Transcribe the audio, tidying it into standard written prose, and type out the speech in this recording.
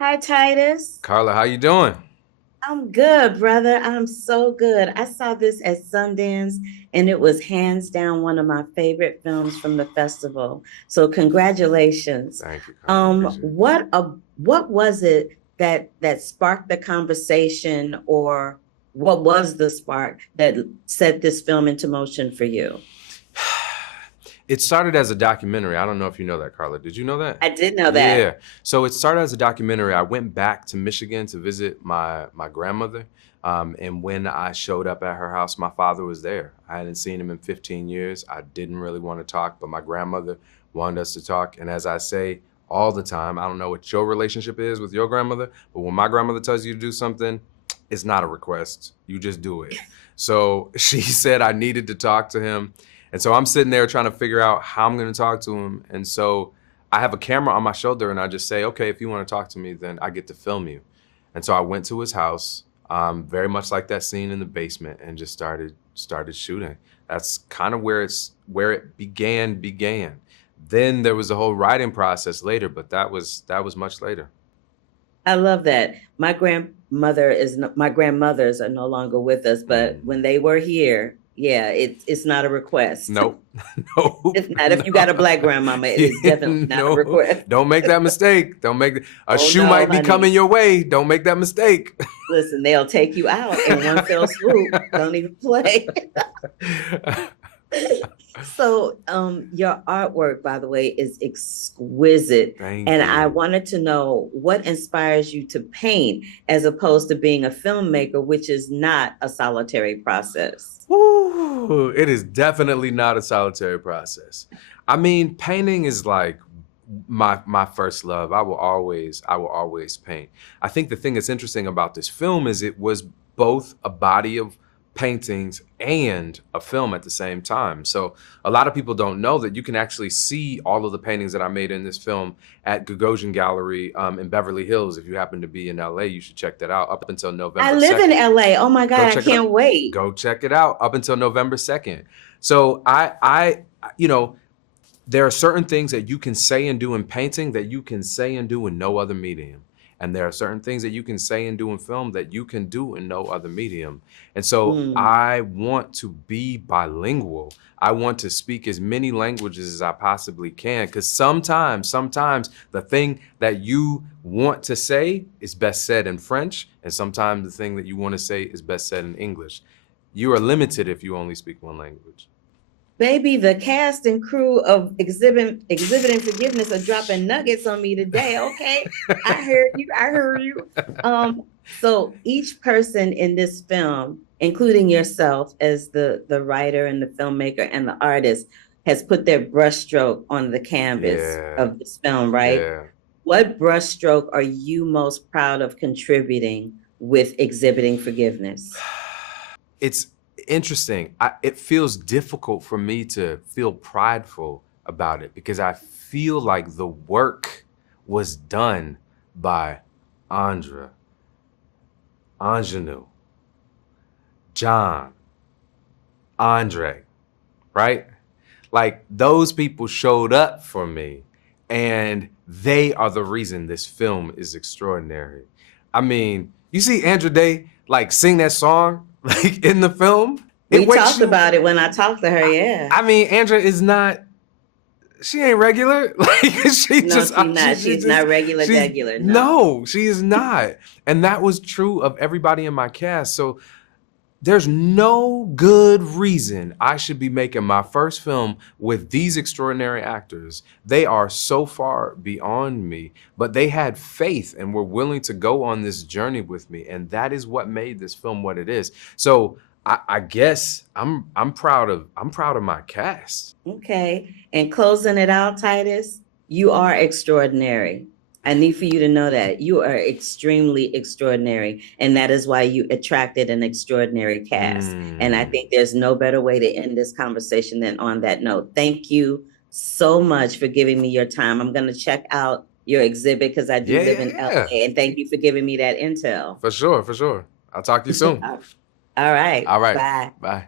Hi, Titus. Carla, how you doing? I'm good, brother. I'm so good. I saw this at Sundance, and it was hands down one of my favorite films from the festival. So, congratulations. Thank you, Carla. Appreciate that. What was it that sparked the conversation, or what was the spark that set this film into motion for you? It started as a documentary. I don't know if you know that, Carla. Did you know that? I did know that. Yeah. So it started as a documentary. I went back to Michigan to visit my grandmother. And when I showed up at her house, my father was there. I hadn't seen him in 15 years. I didn't really want to talk, but my grandmother wanted us to talk. And as I say all the time, I don't know what your relationship is with your grandmother, but when my grandmother tells you to do something, it's not a request. You just do it. So she said I needed to talk to him. And so I'm sitting there trying to figure out how I'm going to talk to him. And so I have a camera on my shoulder and I just say, okay, if you want to talk to me, then I get to film you. And so I went to his house, very much like that scene in the basement, and just started shooting. That's kind of where it began. Then there was a whole writing process later, but that was much later. I love that. My grandmothers are no longer with us, but Mm. when they were here, yeah, it's not a request. Nope. Nope. If not, if you got a No. black grandmama, it is definitely not a No. request. Don't make that mistake. Don't make a Oh shoe no, might be honey. coming your way. Don't make that mistake. Listen, they'll take you out in one fell swoop. Don't even play. So, your artwork, by the way, is exquisite. Thank And I you. wanted to know what inspires you to paint as opposed to being a filmmaker, which is not a solitary process. Woo, it is definitely not a solitary process. I mean, painting is like my first love. I will always paint. I think the thing that's interesting about this film is it was both a body of paintings and a film at the same time. So a lot of people don't know that you can actually see all of the paintings that I made in this film at Gagosian Gallery in Beverly Hills. If you happen to be in LA, you should check that out up until I November live in 2nd. LA. Oh my Go God, I check it out. can't wait. Go check it out up until November 2nd. So you know, there are certain things that you can say and do in painting that you can say and do in no other medium. And there are certain things that you can say and do in film that you can do in no other medium. And so Mm. I want to be bilingual. I want to speak as many languages as I possibly can. Because sometimes the thing that you want to say is best said in French. And sometimes the thing that you want to say is best said in English. You are limited if you only speak one language. Baby, the cast and crew of exhibiting forgiveness are dropping nuggets on me today. Okay. I heard you. I heard you. So each person in this film, including yourself as the writer and the filmmaker and the artist, has put their brushstroke on the canvas Yeah, of this film, right? yeah. What brushstroke are you most proud of contributing with exhibiting forgiveness? It's interesting. It feels difficult for me to feel prideful about it because I feel like the work was done by Andra, Ingenue, John, Andre, right? Like those people showed up for me and they are the reason this film is extraordinary. I mean, you see Andra Day like sing that song like in the film. It We wakes talked you. about it when I talked to her. Yeah. I mean, Andra is not. She ain't regular. Like she No, just. she's not. She She's just. not regular, She's degular. No. no. She is not. And that was true of everybody in my cast. So there's no good reason I should be making my first film with these extraordinary actors. They are so far beyond me, but they had faith and were willing to go on this journey with me. And that is what made this film what it is. So I guess I'm proud of my cast. Okay. And closing it out, Titus, you are extraordinary. I need for you to know that you are extremely extraordinary. And that is why you attracted an extraordinary cast. And I Mm, think there's no better way to end this conversation than on that note. Thank you so much for giving me your time. I'm going to check out your exhibit because I do yeah, live yeah, in yeah. LA. And thank you for giving me that intel. For sure, for sure. I'll talk to you soon. All right. All right. Bye. Bye.